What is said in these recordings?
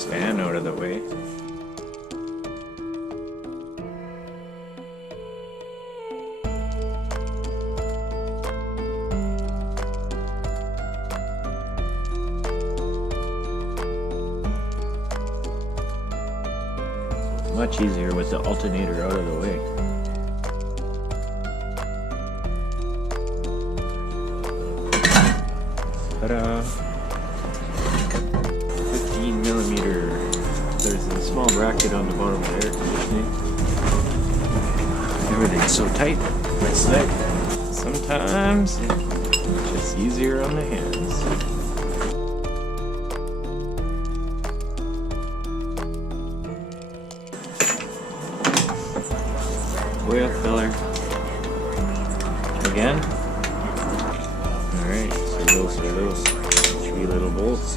this fan out of the way. Much easier with the alternator out of the way. Ta-da! 15 millimeter. There's a small bracket on the bottom of the air conditioning. Everything's so tight and slick. Sometimes it's just easier on the hands. Oil filler. Again. Alright, so those are those 3 little bolts.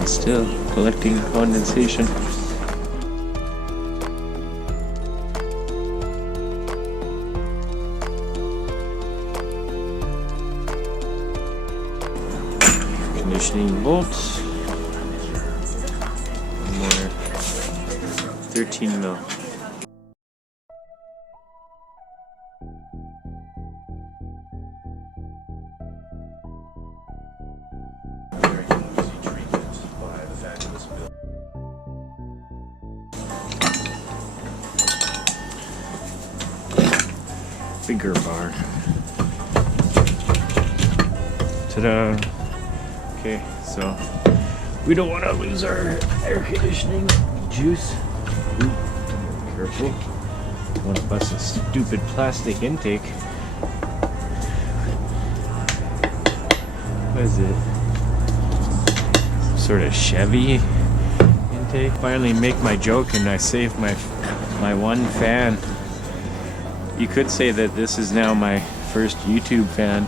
It's still collecting condensation. Conditioning bolts. One more 13 mil. Bigger bar. Ta-da! Okay, so we don't want to lose our air conditioning juice. Ooh, careful. Don't want to bust a stupid plastic intake. What is it? Some sort of Chevy intake. Finally make my joke and I saved my one fan. You could say that this is now my first YouTube fan.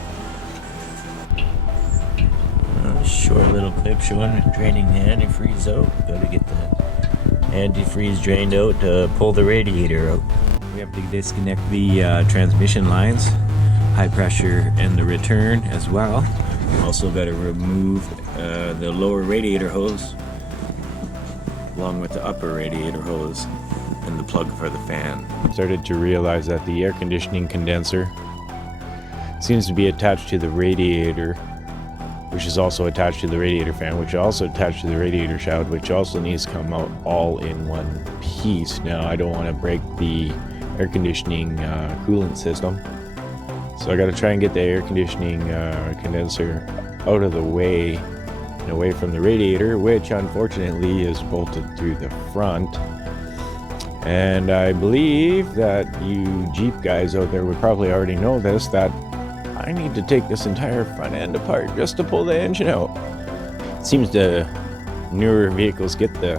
Short little clip showing draining the antifreeze out. Gotta get the antifreeze drained out to pull the radiator out. We have to disconnect the transmission lines, high pressure and the return as well. Also got to remove the lower radiator hose along with the upper radiator hose and the plug for the fan. Started to realize that the air conditioning condenser seems to be attached to the radiator, which is also attached to the radiator fan, which is also attached to the radiator shaft, which also needs to come out all in one piece. Now, I don't want to break the air conditioning coolant system, so I got to try and get the air conditioning condenser out of the way and away from the radiator, which unfortunately is bolted to the front. And I believe that you Jeep guys out there would probably already know this, that I need to take this entire front end apart just to pull the engine out. It seems the newer vehicles get, the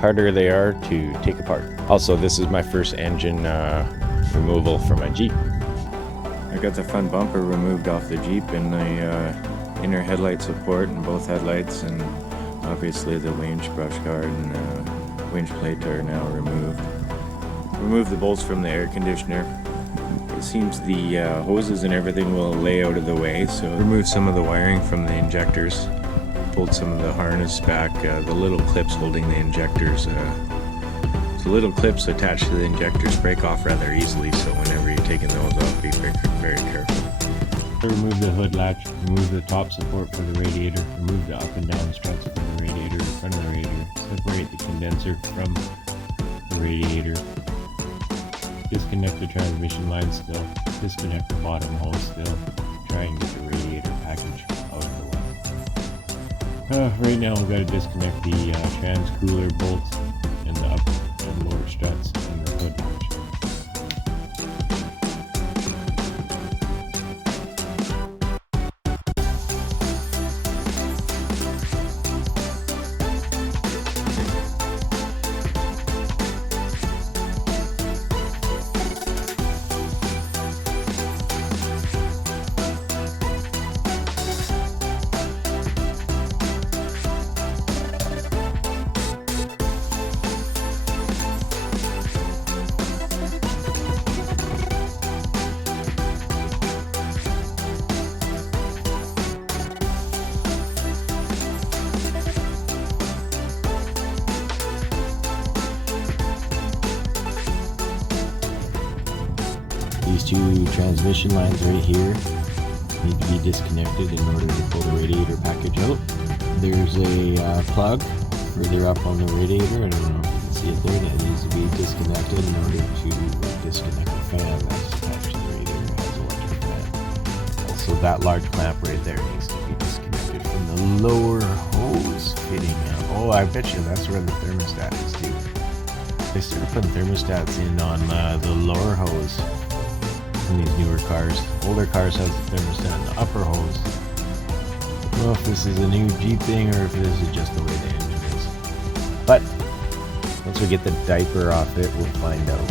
harder they are to take apart. Also, this is my first engine removal for my Jeep. I got the front bumper removed off the Jeep and the inner headlight support in both headlights, and obviously the winch, brush guard, and winch plate are now removed. Remove the bolts from the air conditioner. It seems the hoses and everything will lay out of the way, so remove some of the wiring from the injectors, pulled some of the harness back, the little clips holding the injectors. The little clips attached to the injectors break off rather easily, so whenever you're taking those off, be very careful. Remove the hood latch, remove the top support for the radiator, remove the up and down struts from the radiator, in front of the radiator, separate the condenser from the radiator, disconnect the transmission line still, disconnect the bottom hose still, try and get the radiator package out of the way. Right now we've got to disconnect the trans cooler bolts and the up and lower struts and the hood latch. these two transmission lines right here need to be disconnected in order to pull the radiator package out. There's a plug further up on the radiator, I don't know if you can see it there, that needs to be disconnected in order to disconnect the fan that's attached to the radiator. It has electric fan. Also, that large clamp right there needs to be disconnected from the lower hose fitting. Oh, I bet you that's where the thermostat is too. They started putting thermostats in on the lower hose in these newer cars. Older cars has the thermostat in the upper hose. I don't know if this is a new Jeep thing or if this is just the way the engine is. But once we get the diaper off it, we'll find out.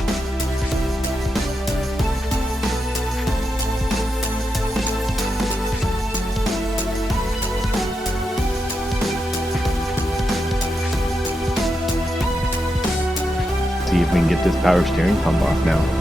See if we can get this power steering pump off now.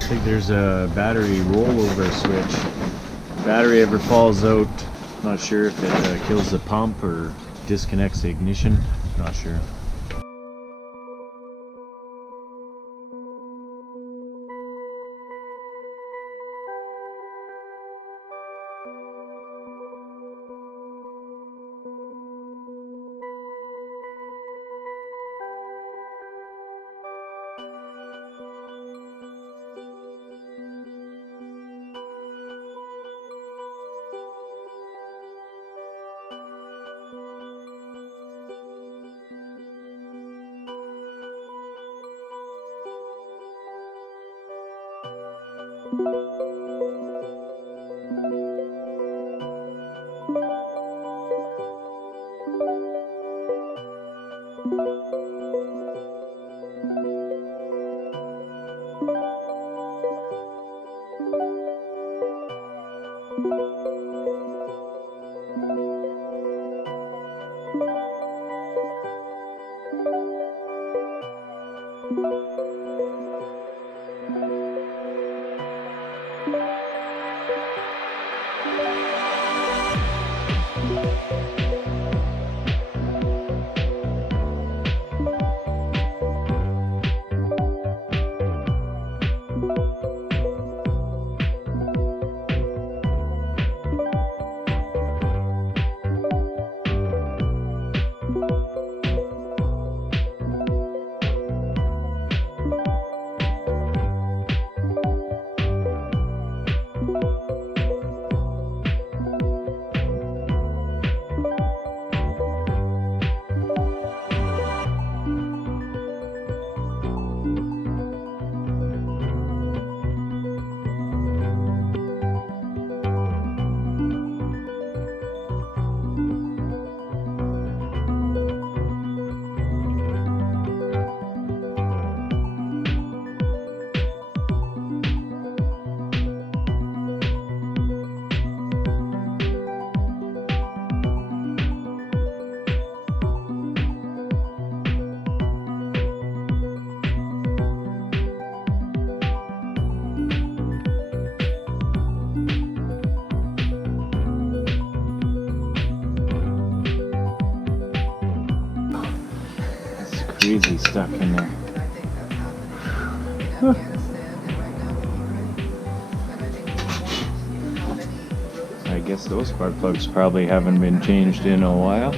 Looks like there's a battery rollover switch. If the battery ever falls out, not sure if it kills the pump or disconnects the ignition, not sure. Crazy stuck in there. Huh. I guess those spark plugs probably haven't been changed in a while.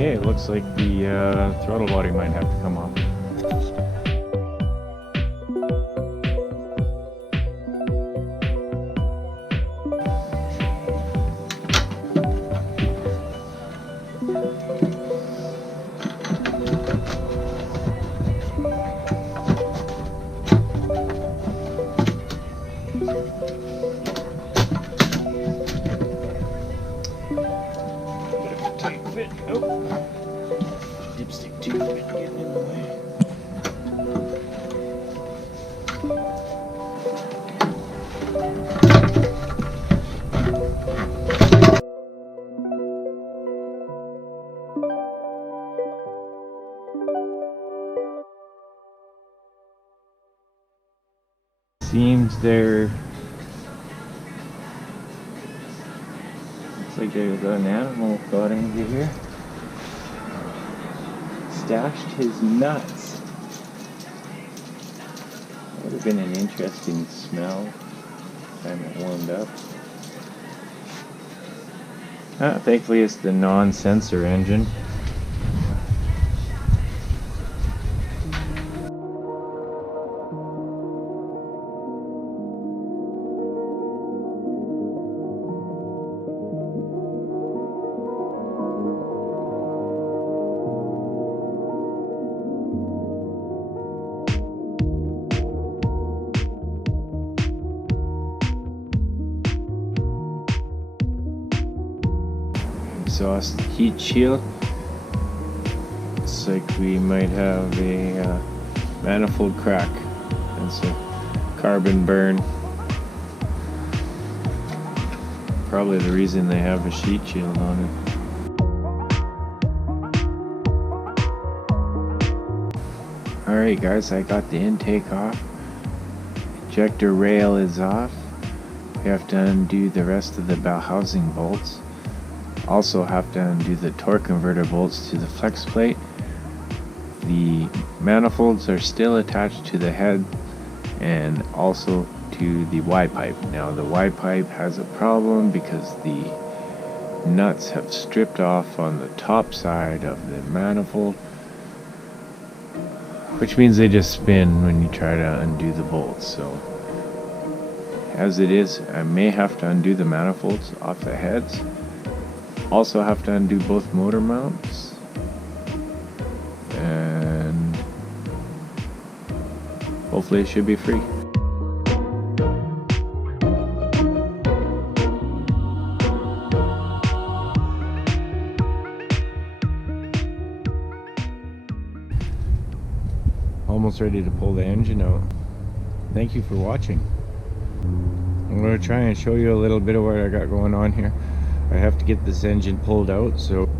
Okay, it looks like the throttle body might have to come off. Bit of a tight fit. Oh, dipstick tube getting in the way. Seems there. Looks like there's an animal got into here. Stashed his nuts. That would have been an interesting smell. Time it warmed up. Thankfully it's the non-sensor engine. Exhaust heat shield. Looks like we might have a manifold crack. That's a carbon burn. Probably the reason they have a heat shield on it. Alright guys, I got the intake off. Ejector rail is off. We have to undo the rest of the bellhousing bolts. Also have to undo the torque converter bolts to the flex plate. The manifolds are still attached to the head and also to the Y pipe. Now the Y pipe has a problem because the nuts have stripped off on the top side of the manifold, which means they just spin when you try to undo the bolts. So as it is, I may have to undo the manifolds off the heads. Also have to undo both motor mounts, and hopefully it should be free. Almost ready to pull the engine out. Thank you for watching. I'm going to try and show you a little bit of what I got going on here. I have to get this engine pulled out, so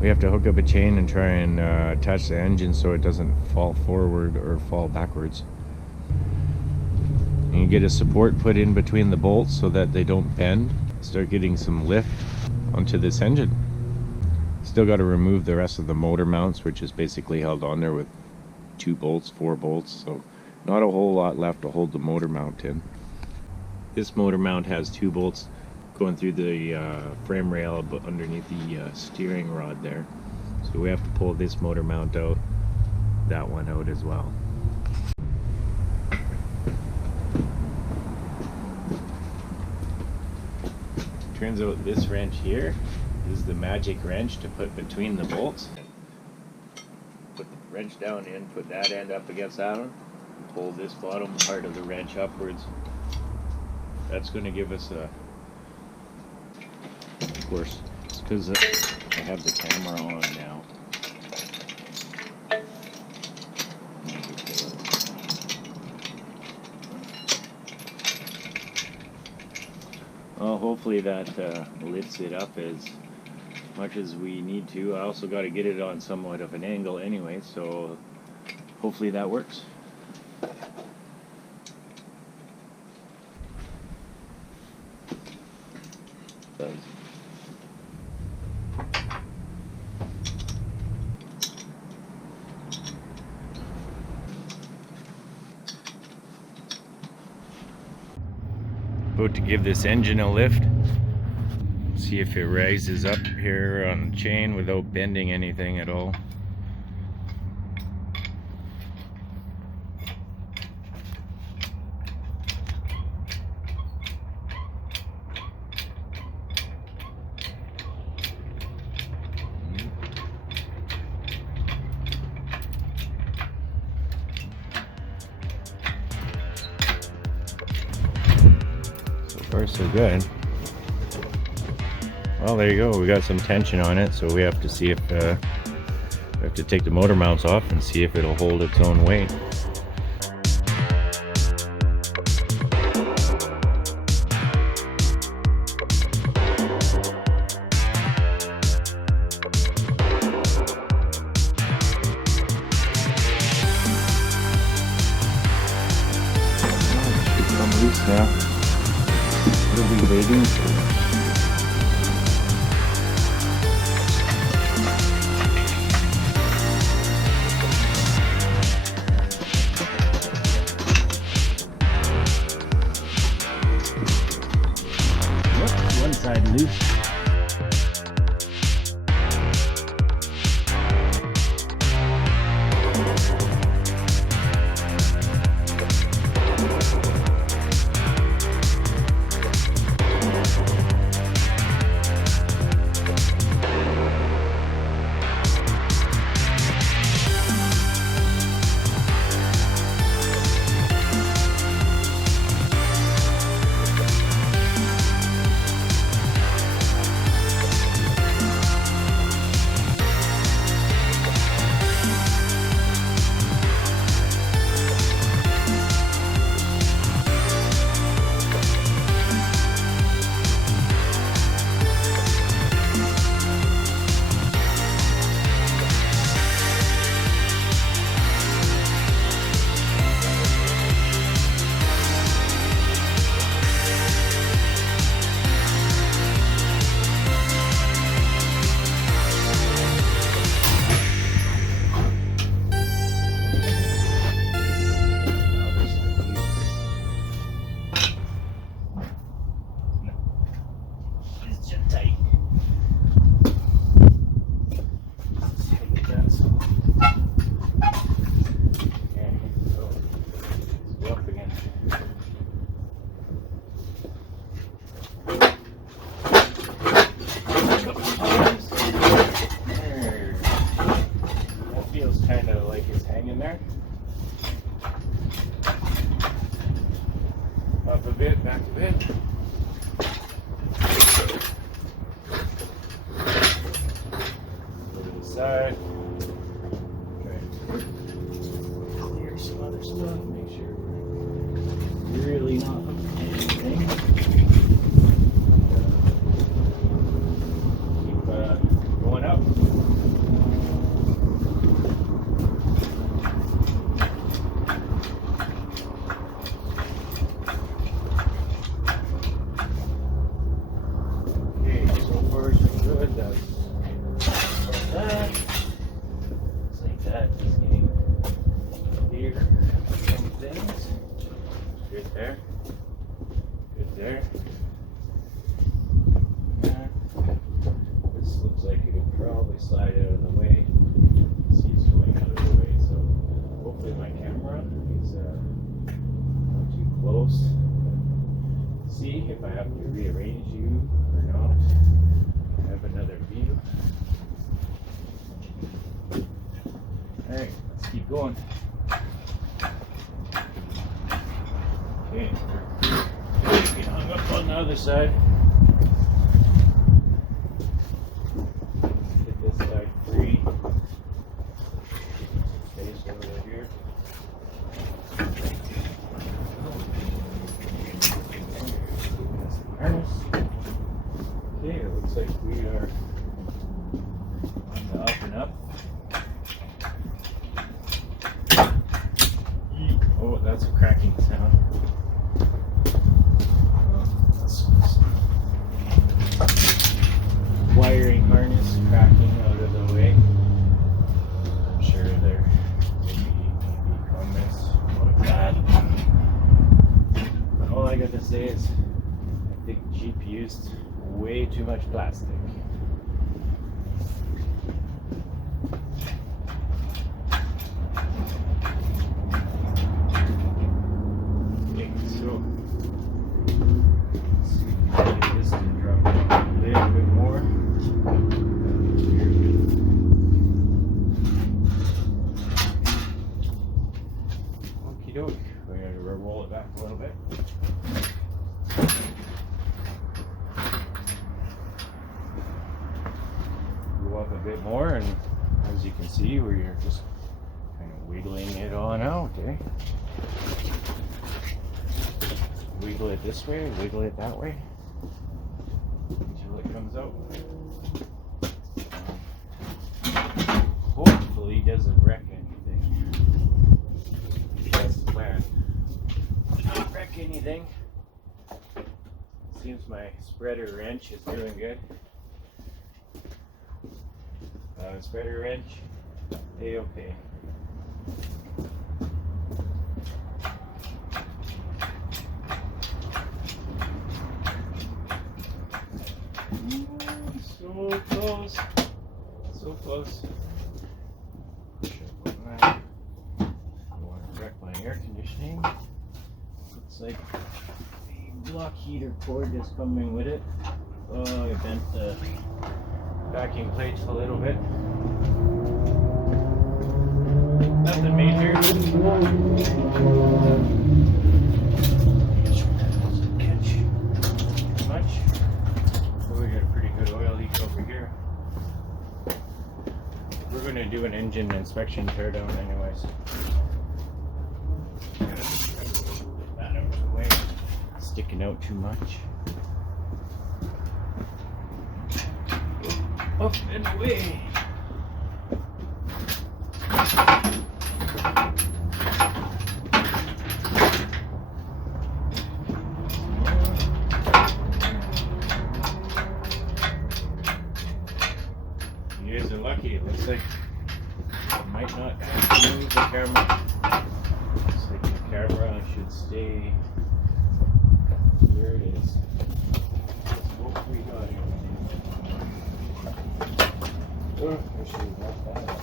we have to hook up a chain and try and attach the engine so it doesn't fall forward or fall backwards. And you get a support put in between the bolts so that they don't bend. Start getting some lift onto this engine. Still got to remove the rest of the motor mounts, which is basically held on there with 2 bolts, 4 bolts, so not a whole lot left to hold the motor mount in. This motor mount has 2 bolts going through the frame rail but underneath the steering rod there, so we have to pull this motor mount out, that one out as well. Turns out this wrench here is the magic wrench to put between the bolts. Put the wrench down in, put that end up against that one, pull this bottom part of the wrench upwards. That's going to give us a, of course, it's because I have the camera on now. Well, hopefully that lifts it up as much as we need to. I also got to get it on somewhat of an angle anyway, so hopefully that works. Does. About to give this engine a lift. See if it rises up here on the chain without bending anything at all. So far so good. Well, there you go. We got some tension on it, so we have to see if we have to take the motor mounts off and see if it'll hold its own weight. It should come loose now. What are we waiting for? One side loose. Up a bit, back a bit. Go to the side. Try to clear some other stuff. Make sure we're really not hooking anything. Keep going up. There. Good there. This looks like it could probably slide out of the way. See it's going out of the way, so hopefully my camera is not too close. See if I have to rearrange you or not. I have another view. Alright, let's keep going. Okay, we hung up on the other side. Get this side free. Space over here. That's the harness. Okay, it looks like we are on the up and up. Oh, that's a cracking sound. Wiring harness cracking out of the way. I'm sure there may be comments about that. But all I got to say is I think Jeep used way way too much plastic. Okay, so let's see if we can get this to drop down a little bit more. Okie doke. We're going to roll it back a little bit. Go up a bit more, and as you can see, we're just kind of wiggling it on out, eh? Wiggle it this way, wiggle it that way, until it comes out. Hopefully doesn't wreck anything. That's the plan. Not wreck anything. Seems my spreader wrench is doing good. Spreader wrench, A-okay. So close, so close. I want to wreck my air conditioning. Looks like the block heater cord is coming with it. Oh, I bent the backing plates a little bit. Nothing major. Doesn't catch too much. Oh, we got a pretty good oil leak over here. We're going to do an engine inspection teardown anyways. Get that out of the way. Sticking out too much. Up and away. You guys are lucky. It looks like I might not have to move the camera. Looks like the camera should stay where it is. What we got here? Oh, I should have left that up.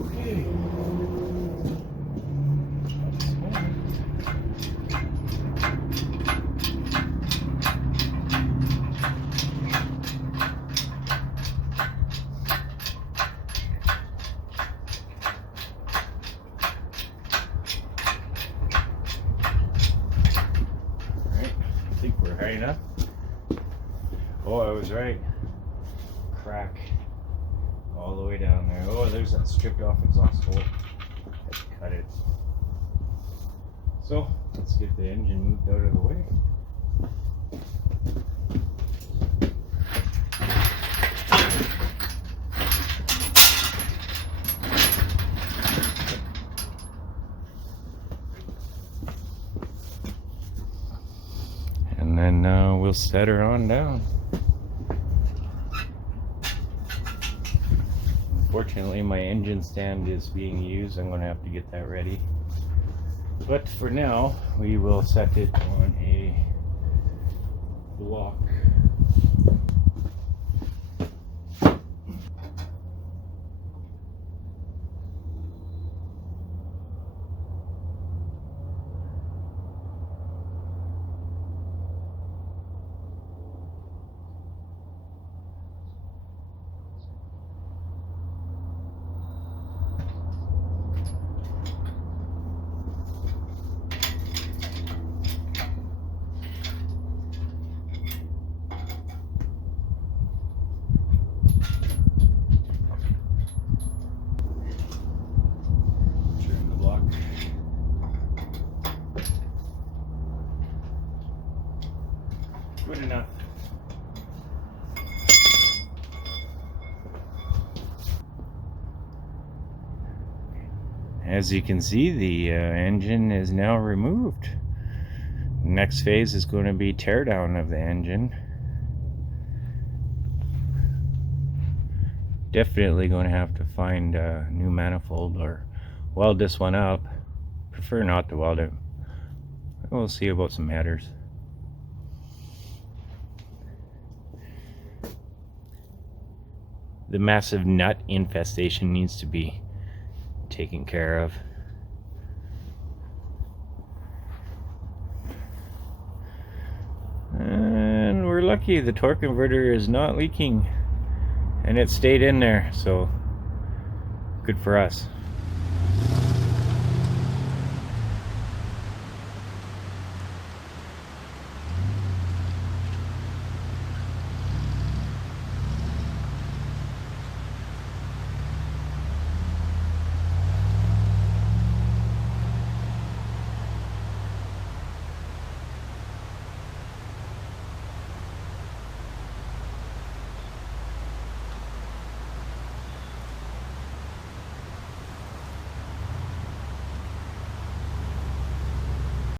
Okay. High enough. Oh, I was right. Crack all the way down there. Oh, there's that stripped off exhaust hole. Cut it. So let's get the engine moved out of the way. And then we'll set her on down. Unfortunately, my engine stand is being used. I'm going to have to get that ready. But for now, we will set it on a block. Good enough. As you can see, the engine is now removed. Next phase is going to be teardown of the engine. Definitely going to have to find a new manifold or weld this one up. Prefer not to weld it. We'll see about some headers. The massive nut infestation needs to be taken care of. And we're lucky the torque converter is not leaking, and it stayed in there, so good for us.